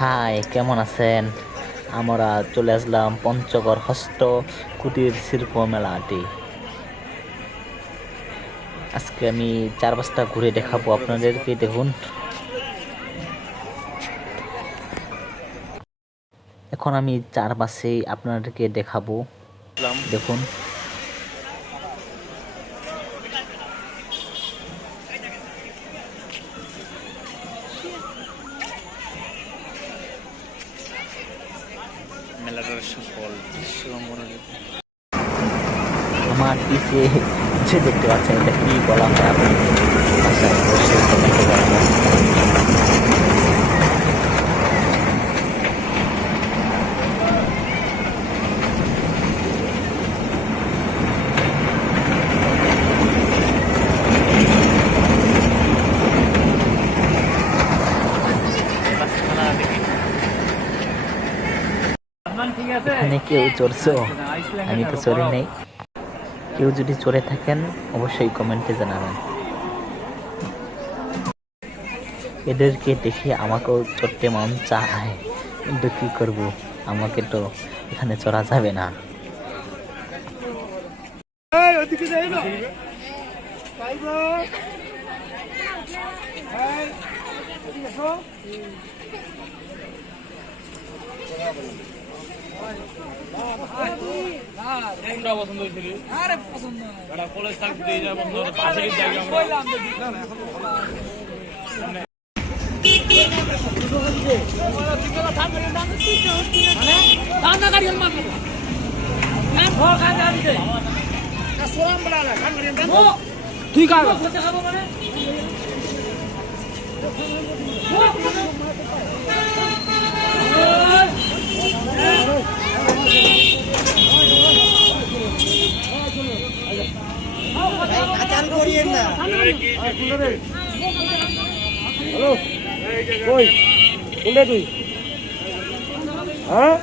High, কেমন আছেন? আমরা চলে আসলাম পঞ্চগড় হস্ত কুটির শিল্প মেলাটি। আজকে আমি চার পাঁচটা ঘুরে দেখাবো আপনাদেরকে, দেখুন। এখন আমি চার পাশে আপনাদেরকে দেখাবো। দেখুন। মেলাটার সফল আমার পিছিয়ে যে দেখতে পাচ্ছেন এটা কি বলা হয়? আপনি এখানে কেউ চড়ছো। আমি তো চড়ি নেই। কেউ যদি চড়ে থাকেন অবশ্যই কমেন্টে জানাবেন। এদেরকে দেখে আমাকেও চড়তে মন চায়। কিন্তু কি করব? আমাকে তো এখানে চড়া যাবে না। কোনটা পছন্দ হয়েছিল? আরে পছন্দ না কলেজ থাকতে দিয়ে যাব পাশে জায়গা আমরা তুই কার? হ্যালো কই? কোনটা তুই? হ্যাঁ?